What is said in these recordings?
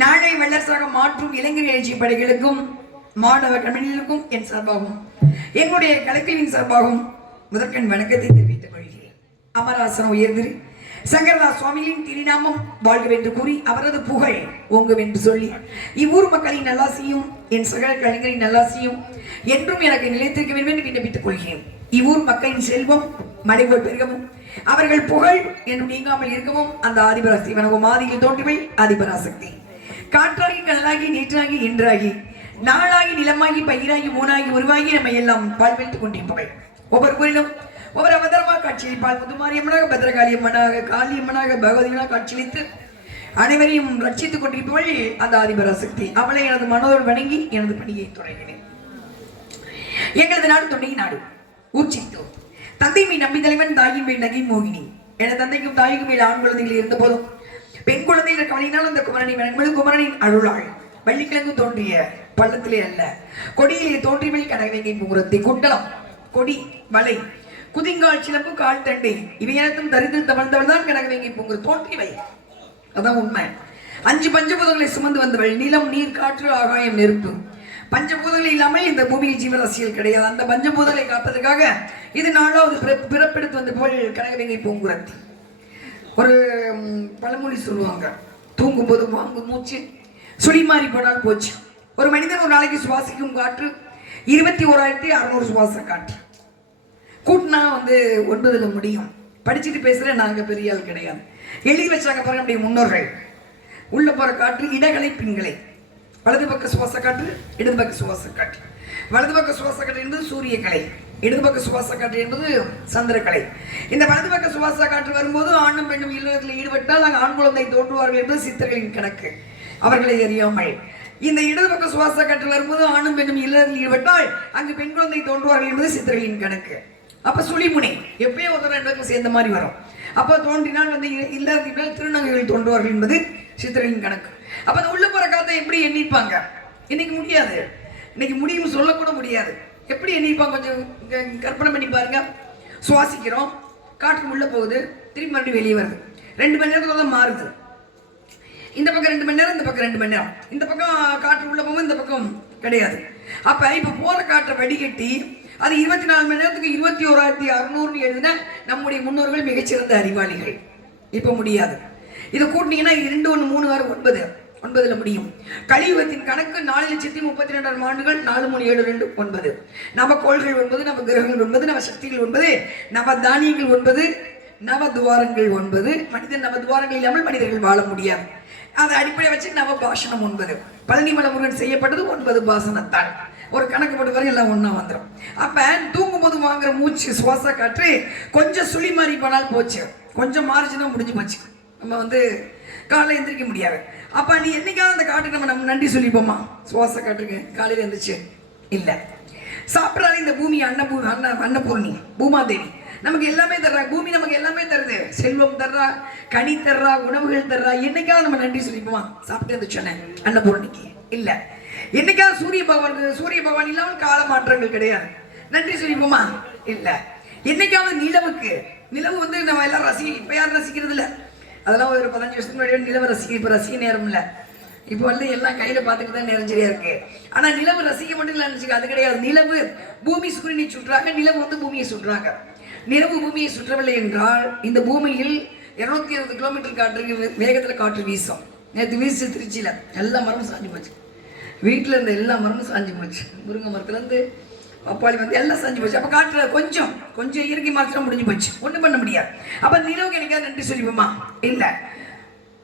நாளை வல்லரசாக மாற்றும் இளைஞர் எழுச்சி படைகளுக்கும் மாணவ கம்பெனிகளுக்கும் என் சார்பாகவும் என்னுடைய கலைக்குழுவின் சார்பாகவும் முதற்கண் வணக்கத்தை தெரிவித்துக் கொள்கிறேன். அமராசனம் உயர்ந்திரு சங்கரதாஸ் சுவாமிகளின் திருநாமம் வாழ்கவென்று கூறி அவரது புகழ் ஓங்கும் என்று சொல்லி இவ்வூர் மக்களின் நல்லாசியும் என் சக கலைஞரின் நல்லாசியும் என்றும் எனக்கு நிலைத்திருக்க வேண்டும் என்று விண்ணப்பித்துக் கொள்கிறேன். இவ்வூர் மக்களின் செல்வம் மடைபோல் பெருகவும் அவர்கள் புகழ் என்று நீங்காமல் இருக்கவும் அந்த ஆதிபராசி வனவும் ஆதியில் தோன்றிவை ஆதிபராசக்தி. காற்றாகி கடலாகி நீற்றாகி இன்றாகி நாளாகி நிலமாகி பயிராகி மூணாகி உருவாகி நம்ம எல்லாம் வாழ்வெடுத்துக் கொண்டிருப்பவள் ஒவ்வொரு கோயிலும் ஒவ்வொரு அம்மனாக பத்திரகாளி முதுமாரியம்மனாக காளி காளியம்மனாக பகவதியம்மனாக காட்சியளித்து அனைவரையும் ரட்சித்துக் கொண்டிருப்பவள் அந்த ஆதிபராசக்தி. அவளை எனது மனதோடு வணங்கி எனது பணியை தொடங்கினேன். எங்களது நாடு தொண்டை நாடு. ஊர்ச்சித்தோம் தந்தை மீ நம்பி தலைவன் தாயின் மேல் நகை மோகினி. என தந்தைக்கும் தாய்க்கும் மேல் ஆண் குழந்தைகள் இருந்த போதும் பெண் குழந்தைகள் கவலையினால் அந்த குமரனை வணங்குவது குமரனின் அருளாள் வள்ளிக்கிழங்கு தோன்றிய பள்ளத்திலே அல்ல. கொடியிலே தோன்றியவள் கனகவேங்கை முகூர்த்தி. குண்டலம் கொடி வலை குதிங்கால் சிலம்பு கால் தண்டை இவை அனைத்தும் தரித்து தவழ்ந்தவள் தான் கனகவேங்கை பூங்குற தோன்றியவை. அதான் உண்மை. அஞ்சு பஞ்சபூதங்களை சுமந்து வந்தவள் நிலம் நீர் காற்று ஆகாயம் நெருப்பு. பஞ்சபூதங்கள் இல்லாமல் இந்த பூமியில் ஜீவராசிகள் கிடையாது. அந்த பஞ்சபூதங்களை காப்பதற்காக இது நாளாவது பிறப்பெடுத்து வந்த போல் கனகவேங்கை பூங்குரத்தி ஒரு பழமொழி சொல்லுவாங்க. தூங்கும்போது வாங்கும் மூச்சு. சுழி மாறி போனால் போச்சு. ஒரு மனிதன் ஒரு நாளைக்கு சுவாசிக்கும் காற்று இருபத்தி ஓராயிரத்தி அறுநூறு சுவாச காற்று. கூட்டினா வந்து ஒன்பதுல முடியும். படிச்சுட்டு பேசுகிற நாங்கள் பெரிய ஆள் கிடையாது. எழுதி வச்சாங்க பாருங்க நம்முடைய முன்னோர்கள். உள்ள போகிற காற்று இடகலை பின்களை. வலது பக்க சுவாச காற்று இடது பக்க சுவாச காற்று. வலது பக்க சுவாச காற்று என்பது சூரிய கலை. இடது பக்க சுவாச காற்று என்பது சந்திரக்கலை. இந்த வலது பக்க சுவாச காற்று வரும்போது ஆணும் பெண்ணும் இல்லறத்தில் ஈடுபட்டால் அங்கு ஆண் குழந்தை தோன்றுவார்கள் என்பது சித்தர்களின் கணக்கு. அவர்களை அறியாமல். இந்த இடது பக்க சுவாச காற்று வரும்போது ஆணும் பெண்ணும் இல்லறத்தில் ஈடுபட்டால் அங்கு பெண் குழந்தை தோன்றுவார்கள் என்பது சித்தர்களின் கணக்கு. அப்ப சுழிமுனை எப்பயோ ஒரு ரெண்டு பேருக்கு சேர்ந்த மாதிரி வரும். அப்ப தோன்றினால் வந்து இ- மேல் திருநங்கைகள் தோன்றுவார்கள் என்பது சித்திரையின் கணக்கு. அப்ப அந்த உள்ள போற காத்தை எப்படி எண்ணிப்பாங்க? இன்னைக்கு முடியாது. இன்னைக்கு முடியும் சொல்லக்கூட முடியாது. எப்படி எண்ணிப்பாங்க கொஞ்சம் கற்பனை பண்ணி பாருங்க. சுவாசிக்கிறோம். காற்று உள்ளே போகுது. திரும்பி மறுபடியும் வெளியே வருது. ரெண்டு மணி நேரத்துக்குள்ள தான் மாறுது. இந்த பக்கம் ரெண்டு மணி நேரம் இந்த பக்கம் ரெண்டு மணி நேரம். இந்த பக்கம் காற்று உள்ள போகும் இந்த பக்கம் கிடையாது. அப்ப இப்ப போற காற்றை வடிகட்டி அது இருபத்தி நாலு மணி நேரத்துக்கு இருபத்தி ஓராயிரத்தி அறுநூறுன்னு எழுதின நம்முடைய முன்னோர்கள் மிகச்சிறந்த அறிவாளிகள். இப்ப முடியாது. இதை கூட்டினீங்கன்னா இரண்டு ஒன்று மூணு ஆறு ஒன்பது. ஒன்பதுல முடியும். கலியுகத்தின் கணக்கு நாலு லட்சத்தி முப்பத்தி ரெண்டாயிரம் ஆண்டுகள் நாலு மூணு ஏழு ரெண்டு ஒன்பது. நவ கோள்கள் ஒன்பது நவ கிரகங்கள் ஒன்பது நவ சக்திகள் ஒன்பது நவ தானியங்கள் ஒன்பது நவ துவாரங்கள் ஒன்பது. மனிதன் நவ துவாரங்கள் இல்லாமல் மனிதர்கள் வாழ முடியாது. அதை அடிப்படையை வச்சு நவ பாஷணம் ஒன்பது. பழனிமலை முருகன் செய்யப்பட்டது ஒன்பது பாசனத்தால். ஒரு கணக்கு போட்டு வரை எல்லாம் ஒன்றா வந்துடும் அப்போ தூங்கும் போது வாங்குற மூச்சு சுவாச காற்று கொஞ்சம் சுழி மாறி போனால் போச்சு. கொஞ்சம் மாறிச்சுன்னா முடிஞ்சு போச்சு. நம்ம வந்து காலை எந்திரிக்க முடியாது. அப்போ நீ என்னைக்காவது அந்த காட்டுக்கு நம்ம நம்ம நன்றி சொல்லிப்போமா சுவாச காட்டுக்கு காலையில் எந்திரிச்சு. இல்லை. சாப்பிட்றாலே இந்த பூமி அன்னபூ அன்ன அன்னபூர்ணி பூமாதேவி. நமக்கு எல்லாமே தர்றா. பூமி நமக்கு எல்லாமே தருது. செல்வம் தர்றா கனி தர்றா உணவுகள் தர்றா. என்னைக்காவது நம்ம நன்றி சொல்லிப்போமா சாப்பிட்டு இருந்துச்சோன்னே அன்னபூர்ணிக்கு. இல்லை. என்னைக்காவது சூரிய பகவான் சூரிய பகவான் இல்லாமல் கால மாற்றங்கள் கிடையாது. நன்றி சொல்லிப்போமா இல்லை. என்னைக்காவது நிலவுக்கு. நிலவு வந்து நம்ம எல்லாம் ரசி இப்போ யாரும் ரசிக்கிறது இல்லை அதெல்லாம் ஒரு பதினஞ்சு வருஷத்துக்கு முன்னாடி நிலவு ரசிக்க இப்போ ரசிக்க நேரம் இல்லை. இப்போ வந்து எல்லாம் கையில் பார்த்துட்டு தான் நேரம் இருக்கு. ஆனால் நிலவு ரசிக்க மட்டும் இல்லை நினச்சிக்க அது கிடையாது. நிலவு பூமி சூரியனை சுற்றுறாங்க நிலவு வந்து பூமியை சுற்றுறாங்க. நிலவு பூமியை சுற்றவில்லை என்றால் இந்த பூமியில் இருநூத்தி இருபது கிலோமீட்டர் காற்று வேகத்தில் காற்று வீசும். நேற்று வீசு திருச்சியில். எல்லா மரமும் சாஞ்சு போச்சு. வீட்டில் இருந்த எல்லா மரமும் சாஞ்சு போச்சு. முருங்கை மரத்துலேருந்து அப்பாளி வந்து எல்லாம் செஞ்சு போச்சு. அப்போ காட்டுல கொஞ்சம் கொஞ்சம் இயற்கை மாற்றம் முடிஞ்சு போச்சு. ஒன்றும் பண்ண முடியாது. அப்போ நிலவுக்கு எனக்காவது நன்றி சொல்லிப்போமா இல்லை.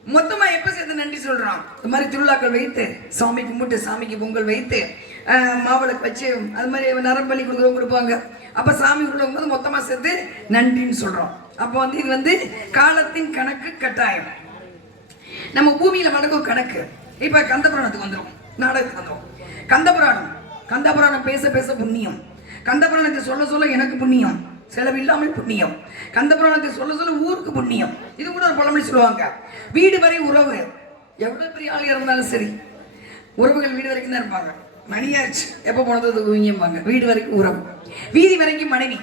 மொத்தமா எப்போ சேர்த்து நன்றி சொல்றோம்? இந்த மாதிரி திருவிழாக்கள் வைத்து சாமி கும்பிட்டு சாமிக்கு பொங்கல் வைத்து ஆஹ், மாவிளக்கு வச்சு அது மாதிரி நரம்பலி கொடுக்குறவங்க கொடுப்பாங்க. அப்ப சாமி கொடுக்கும் போது மொத்தமா சேர்த்து நன்றின்னு சொல்றோம். அப்போ வந்து இது வந்து காலத்தின் கணக்கு கட்டாயம். நம்ம பூமியில நடக்கும் கணக்கு. இப்போ கந்தபுராணத்துக்கு வந்துடும் நாடகத்துக்கு வந்துடும் கந்தபுராணம். கந்தபுராணம் பேச பேச புண்ணியம். கந்தபுராணத்தை சொல்ல சொல்ல எனக்கு புண்ணியம். செலவில்லாமல் புண்ணியம். கந்தபுராணத்தை சொல்ல சொல்ல ஊருக்கு புண்ணியம். இது கூட ஒரு பழமொழி சொல்லுவாங்க. வீடு வரை உறவு. எவ்வளோ பெரிய ஆள் இருந்தாலும் சரி. உறவுகள் வீடு வரைக்கும் தான் இருப்பாங்க. மணியாச்சு. எப்போ போனது தூங்கிம்பாங்க வீடு வரைக்கும் உறவு. வீதி வரைக்கும் மனைவி.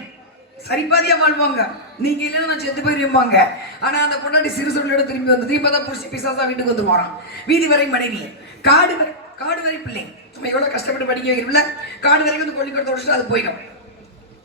சரிபாதியா வாழ்வாங்க. நீங்க இல்லைன்னா நான் செத்து போயிருப்பாங்க ஆனா அந்த பொண்டாட்டி சிறு சொல்லோட திரும்பி வந்து திரும்பி தான் புடிச்சு பிசாசா வீட்டுக்கு வந்து போறான் வீதி வரை மனைவி. காடு வரை காடு வரை பிள்ளை. நம்ம எவ்வளோ கஷ்டப்பட்டு படிக்க வைக்கிறோம்ல காடு வரைக்கும் அந்த கொல்லிக்கூடத்தை உடச்சிட்டு அது போயிடும்.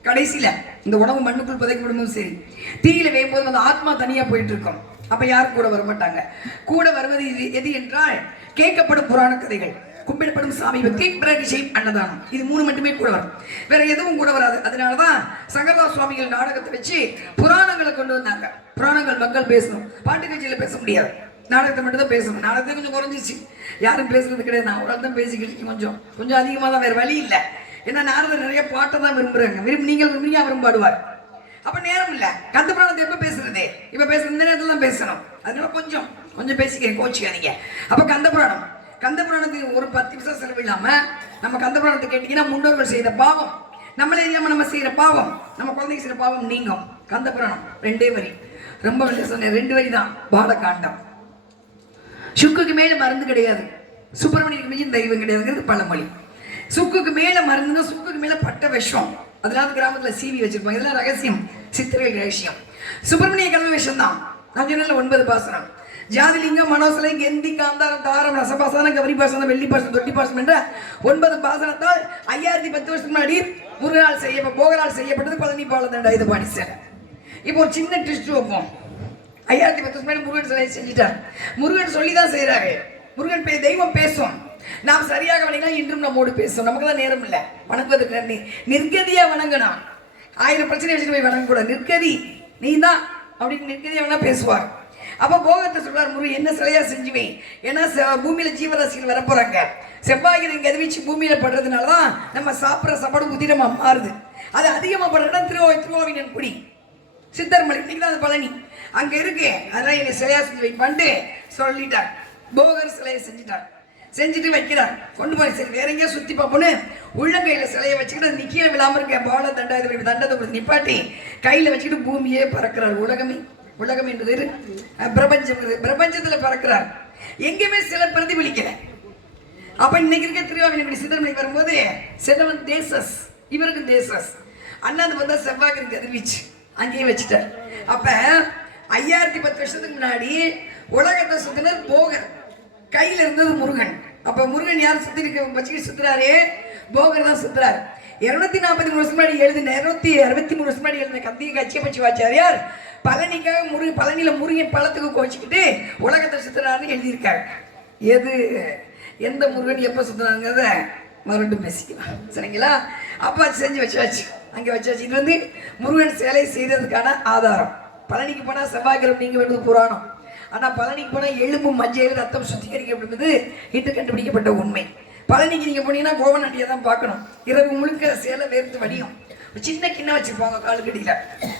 கடைசியில் இந்த உணவு மண்ணுக்குள் புதைக்கப்படும்போது சரி. தீயில வேகும் போது அந்த ஆத்மா தனியாக போயிட்டு இருக்கோம் அப்போ யாரும் கூட வர மாட்டாங்க. கூட வருவது இது- எது என்றால் கேட்கப்படும் புராண கதைகள். கும்பிடப்படும் சாமி பக்தி பிறகு அன்னதானம். இது மூணு மட்டுமே கூட வரும். வேற எதுவும் கூட வராது. அதனாலதான் சங்கரதாஸ் சுவாமிகள் நாடகத்தை வச்சு புராணங்களை கொண்டு வந்தாங்க. புராணங்கள் மக்கள் பேசணும். பாட்டு கட்சியில் பேச முடியாது. நாடகத்தை மட்டும் தான் பேசணும். நாடகத்தை கொஞ்சம் குறைஞ்சிச்சு யாரும் பேசுறது கிடையாது. நான் ஒரு தான் பேசிக்கிட்டு கொஞ்சம். கொஞ்சம் அதிகமாக தான் வேறு வழி இல்லை. ஏன்னா நாரதர் நிறைய பாட்டை தான் விரும்புகிறாங்க விரும்பி நீங்கள் விரும்பி அவரும் பாடுவார். நேரம் இல்லை. கந்த புராணத்தை எப்போ பேசுறது? இப்போ பேசுற இந்த நேரத்தில் தான் பேசணும். அதனால கொஞ்சம் கொஞ்சம் பேசிக்கிறேன் கோச்சிக்காதீங்க. அப்போ கந்த புராணம். கந்த புராணத்துக்கு ஒரு பத்து நிமிஷம் செலவு நம்ம கந்த புராணத்தை கேட்டீங்கன்னா முன்னோர்கள் செய்த பாவம். நம்மளே இல்லாமல் நம்ம செய்கிற பாவம். நம்ம குழந்தைக்கு செய்கிற பாவம் நீங்கும். கந்த புராணம். ரெண்டே வரி. ரொம்ப சொன்னேன் ரெண்டு வரி தான் பாலகாண்டம் சுக்குக்கு மேலே மருந்து கிடையாது. சுப்பிரமணியனுக்கு மிஞ்சி தெய்வம் கிடையாதுங்கிறது பழமொழி. சுக்குக்கு மேலே மருந்துன்னா சுக்குக்கு மேலே பட்ட விஷம். அதெல்லாம் கிராமத்தில் சீவி வச்சிருப்பாங்க. இதெல்லாம் ரகசியம். சித்திரை ரகசியம். சுப்பிரமணிய கல்வி விஷம் தான் நான் ஒன்பது பாசனம். ஜாதிலிங்கம் மனோசலை கெந்தி காந்தாரம் தாரம் ரசபாசனம் கவரி பாசனம் வெள்ளி பாசனம் தொட்டி பாசனம் என்ற ஒன்பது பாசனத்தால் ஐயாயிரத்தி பத்து வருஷத்துக்கு முன்னாடி முருகனால் செய்ய போகரால் செய்யப்பட்டது பழனி பாலதண்டா இது பாடிச்சேன். இப்போ ஒரு சின்ன ட்விஸ்ட் வைப்போம். ஐயாயிரத்தி பத்து வருஷம் முருகன் சிலையை செஞ்சுட்டார். முருகன் சொல்லி தான் செய்கிறாரு முருகன் பே தெய்வம் பேசும். நாம் சரியாக வணங்கினா இன்றும் நம்மோடு பேசும். நமக்கு தான் நேரம் இல்லை. வணங்குவதற்கு நன்றி. நிர்கதியாக வணங்கணும் ஆயிரம் பிரச்சனை வச்சுட்டு போய் வணங்கக்கூடாது. நிர்கதி நீ தான் அப்படின்னு நிர்கதியா வேணால் பேசுவார். அப்போ போகத்தை சொல்றார் முருகன் என்ன சிலையா செஞ்சுவேன் ஏன்னா பூமியில் பூமியில ஜீவராசிகள் வர போறாங்க செவ்வாய்கிரகம் கதிவிச்சு பூமியில படுறதுனால தான் நம்ம சாப்பிட்ற சாப்பாடு உதிரமா மாறுது. அது அதிகமாக படுறதுனா திருவோ திருவா குடி. சித்தர்மலை இன்னைக்கு தான் அது பழனி. அங்க இருக்கு. அதெல்லாம் என்னை சிலையா செஞ்சு வைப்பான்ட்டு சொல்லிட்டார். போகர் சிலையை செஞ்சுட்டார். செஞ்சுட்டு வைக்கிறார். கொண்டு போய் சரி வேற எங்கேயோ சுத்தி பார்ப்போன்னு உள்ளங்கையில சிலையை வச்சுக்கிட்டு அது நிக்கிய விழாம இருக்க பால தண்டா இது தண்டத்தை கொடுத்து நிப்பாட்டி கையில வச்சுக்கிட்டு பூமியே பறக்கிறார். உலகமே உலகம் என்பது பிரபஞ்சம் பிரபஞ்சத்தில் பிரபஞ்சத்துல பறக்கிறார். எங்கேயுமே சில பிரதிபலிக்கல. அப்ப இன்னைக்கு இருக்க திருவாவினங்குடி சிதர்மணி வரும்போது செலவன் தேசஸ் இவருக்கு தேசஸ். அண்ணாந்து பார்த்தா செவ்வாய்க்கு கதிர்வீச்சு அங்கேயே வச்சுட்டார். அப்போ ஐயாயிரத்தி பத்து வருஷத்துக்கு முன்னாடி உலகத்தை சுத்தினர் போகர். கையில இருந்தது முருகன். அப்ப முருகன் யார் சுத்தி இருக்க? வச்சுக்கிட்டு சுத்துறாரு. போகர் தான் சுத்துறாரு. இருநூத்தி நாற்பத்தி மூணு வருஷம் முன்னாடி எழுதின இருநூத்தி அறுபத்தி மூணு வருஷம் முன்னாடி எழுதின கத்திய கட்சியை பற்றி வாச்சாரியார் பழனிக்காக முருகன் பழனியில முருகன் பழத்துக்கு கோச்சிக்கிட்டு உலகத்தை சுத்துறாருன்னு எழுதியிருக்காங்க எது? எந்த முருகன் எப்போ சுத்தினாங்கிறத மறுபடியும் பேசிக்கலாம் சரிங்களா? அப்போ செஞ்சு வச்சாச்சு. அங்கே வச்சாச்சு. இது வந்து முருகன் சிலை செய்ததுக்கான ஆதாரம். பழனிக்கு போனால் செவ்வாய்க்கிழமை நீங்க வேண்டியது புராணம். ஆனால் பழனிக்கு போனால் எலும்பு மஞ்சள் ரத்தம் சுத்திகரிக்கப்படுவது இன்று கண்டுபிடிக்கப்பட்ட உண்மை. பழனிக்கு நீங்கள் போனீங்கன்னா கோவநாட்டியை தான் பார்க்கணும். இரவு முழுக்க சேலை வேர்த்து வடியும். ஒரு சின்ன கிண்ணம் வச்சுருப்பாங்க காலுக்கடியில்.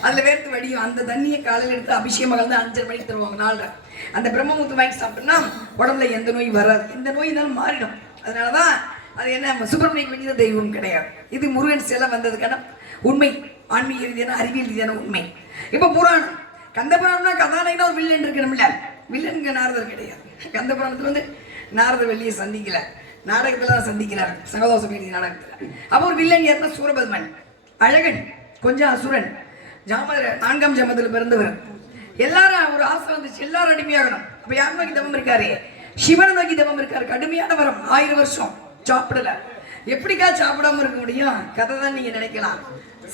அதில் வேர்த்து வடியும். அந்த தண்ணியை காலையில் எடுத்து அபிஷேகம் கலந்து அஞ்சரை மணிக்கு தருவாங்க நாலரை. அந்த பிரம்மமுத்து வாங்கி சாப்பிட்டோம்னா உடம்புல எந்த நோய் வராது. எந்த நோய் இருந்தாலும் மாறிடும். அதனால தான் அது என்ன சுப்பிரமணியம் வேண்டிய தெய்வம் கிடையாது. இது முருகன் சிலை வந்ததுக்கான உண்மை. ஆன்மீக ரீதியான அறிவியல் ரீதியான உண்மை. இப்போ புராணம். கந்த புராணம்னா கதாநாயகனா ஒரு வில்லன் இருக்கணும்ல வில்லனுங்க நாரதர் கிடையாது. கந்த புராணத்துல வந்து நாரதர் வெளியே சந்திக்கல. நாடகத்துல தான் சந்திக்கிறார். சகதோஷம் எழுதிய நாடகத்துல. அப்போ ஒரு வில்லன் யாருன்னா சூரபத்மன். அழகன் கொஞ்சம் அசுரன். ஜாமத நான்காம் ஜாமத்தில் பிறந்தவர். எல்லாரும் ஒரு ஆசை வந்துச்சு. எல்லாரும் அடிமையாகணும். அப்போ யார் நோக்கி தவம் இருக்காரு? சிவனை நோக்கி தவம் இருக்காரு. கடுமையான வரம். ஆயிரம் வருஷம் சாப்பிடல. எப்படிக்கா சாப்பிடாம இருக்க முடியும்? கதை தான் நீங்க நினைக்கலாம்.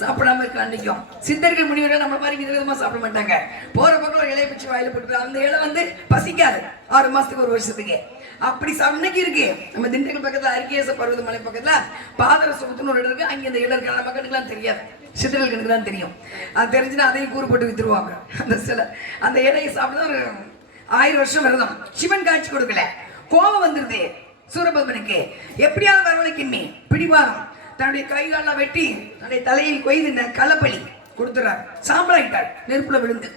சாப்பிடாம இருக்க அன்னைக்கும் சித்தர்கள் முனிவர்கள் நம்ம மாதிரி விதவிதமா சாப்பிட மாட்டாங்க. போற பக்கம் ஒரு இலையை பிடிச்சி வாயில போட்டு அந்த இலை வந்து பசிக்காது. ஆறு மாசத்துக்கு ஒரு வருஷத்துக்கு. அப்படி இன்னைக்கு இருக்கு. நம்ம திண்டுக்கல் பக்கத்துல அரிகேச பருவதமலை பக்கத்துல பாதர சுகத்துன்னு ஒரு இடம் இருக்கு. அங்க இந்த இடம் இருக்கிற மக்களுக்குலாம் தெரியாது. சித்தர்களுக்கு தான் தெரியும். அது தெரிஞ்சுன்னா அதையும் கூறு போட்டு வித்துருவாங்க. அந்த சில அந்த இலையை சாப்பிட்டு ஒரு ஆயிரம் வருஷம் விரதம். சிவன் காட்சி கொடுக்கல. கோபம் வந்துருது. சூரபத்மனுக்கு. எப்படியாவது வரவழைக்கின்மை. பிடிவாரம் தன்னுடைய கைகாலெல்லாம் வெட்டி தன்னுடைய தலையில் கொய்து இந்த களப்பலி கொடுத்துறார். சாம்பலாயிட்டார் நெருப்புல விழுந்து.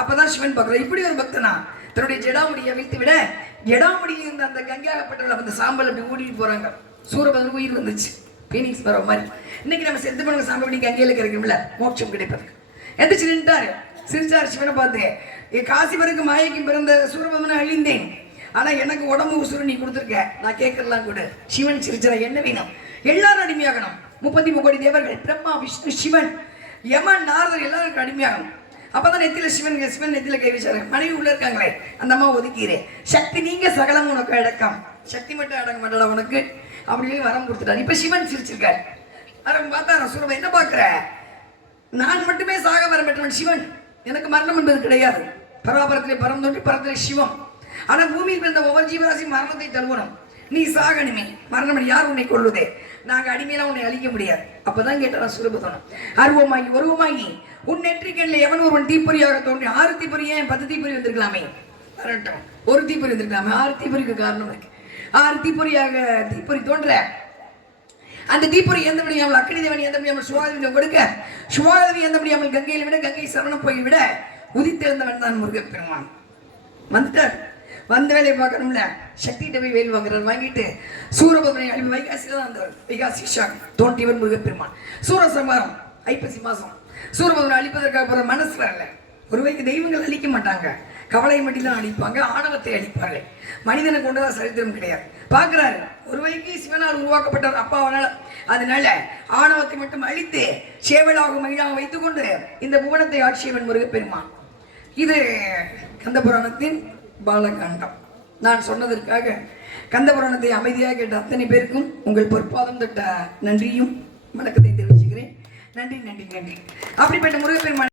அப்பதான் சிவன் பார்க்குறார் இப்படி ஒரு பக்தனா? தன்னுடைய ஜடாமுடியை வைத்து விட ஜடாமுடியில் இருந்த அந்த கங்கையாகப்பட்டவள் அந்த சாம்பல் அப்படி ஓடிட்டு போறாங்க. சூரபதன் உயிர் வந்துச்சு பீனிக்ஸ் வர மாதிரி. இன்னைக்கு நம்ம செத்து பண்ண சாம்பல் பண்ணி கங்கையில் கிடைக்கும்ல மோட்சம் கிடைப்பதுக்கு எந்திரிச்சு நின்றாரு சிரிச்சார் சிவனை பார்த்து என் பிறகு மாயக்கும் பிறந்த சூரபதனை அழிந்தேன். ஆனா எனக்கு உடம்பு உசுறு நீ கொடுத்துருக்க. நான் கேட்கறலாம் கூட. சிவன் சிரிச்சா என்ன வேணும்? எல்லாரும் அடிமையாகணும். முப்பத்தி முக்கோடி தேவர்கள் பிரம்மா விஷ்ணு சிவன் யமன் நாரதர் எல்லாருக்கும் அடிமையாகணும். அப்பதான் நெத்தியில சிவன் சிவன் நெத்தியில கை வச்சாரு. மனைவி உள்ள இருக்காங்களே அந்த அம்மா ஒதுக்கிறே சக்தி நீங்க சகலம் உனக்கு அடக்கம். சக்தி மட்டும் அடங்க மாட்டடா உனக்கு. அப்படின்னு வரம் கொடுத்துட்டாரு. இப்ப சிவன் சிரிச்சிருக்காரு. அவன் பார்த்தா சூரப என்ன பாக்குற நான் மட்டுமே சாக வரம் பெற்றவன் சிவன். எனக்கு மரணம் என்பது கிடையாது. பராபரத்திலே பரம் தொட்டி பரத்திலே சிவம். ஆனா பூமியில் பிறந்த ஒவ்வொரு ஜீவராசி மரணத்தை தழுவணும். நீ சாகணுமே. மரணம் யார் உன்னை கொள்ளுதே நாங்க அடிமையெல்லாம் உன்னை அழிக்க முடியாது. அப்பதான் கேட்டான் சுரபதனம். அருவமாகி உருவமாகி உன் நெற்றிக்கண்ணில் எவன் ஒருவன் தீப்பொறியாக தோன்றி ஆறு தீப்பொறி ஏன்? பத்து தீப்பொறி வந்திருக்கலாமே? வரட்டும். ஒரு தீப்பொறி வந்திருக்கலாமே? ஆறு தீப்பொறிக்கு காரணம் இருக்கு. ஆறு தீப்பொறியாக தீப்பொறி தோன்ற அந்த தீப்பொறி எந்த முடியாமல் அக்னி தேவன் எந்த முடியாமல் சுவாதவி கொடுக்க சுவாதவி எந்த முடியாமல் கங்கையில் விட கங்கை சரணம் போய் விட உதித்தெழுந்தவன் தான் முருகப்பெருமான். வந்துட்டார். வந்த வேலையை பார்க்கணும்ல? சக்திகிட்ட போய் வேல் வாங்குறாரு வாங்கிட்டு சூரபத்மனை அழிவு வைகாசியில் தான் வந்தவர் வைகாசி ஷாக் தோன்றியவர் முருகப்பெருமான். சூரசம்ஹாரம் ஐப்பசி மாதம் சூரபத்மனை அழிப்பதற்காக போகிற மனசு வரல. ஒருவைக்கு தெய்வங்கள் அழிக்க மாட்டாங்க. கவலையை மட்டும் தான் அழிப்பாங்க ஆணவத்தை அழிப்பார்கள் மனிதனை கொண்டுதான் சரித்திரம் கிடையாது. பார்க்கிறாரு ஒருவைக்கு சிவனால் உருவாக்கப்பட்டார் அப்பாவனால அதனால ஆணவத்தை மட்டும் அழித்து சேவலாக மகிழாக வைத்துக்கொண்டு இந்த புவனத்தை ஆட்சியவன் முருகப்பெருமான். இது கந்தபுராணத்தின் பாலகாண்டம். நான் சொன்னதற்காக கந்தபுராணத்தை அமைதியாக கேட்ட அத்தனை பேருக்கும் உங்கள் பொற்பாதம் தொட்ட நன்றியும் வணக்கத்தை தெரிவிச்சுக்கிறேன். நன்றி நன்றி நன்றி. அப்படிப்பட்ட முருகப்பெருமான்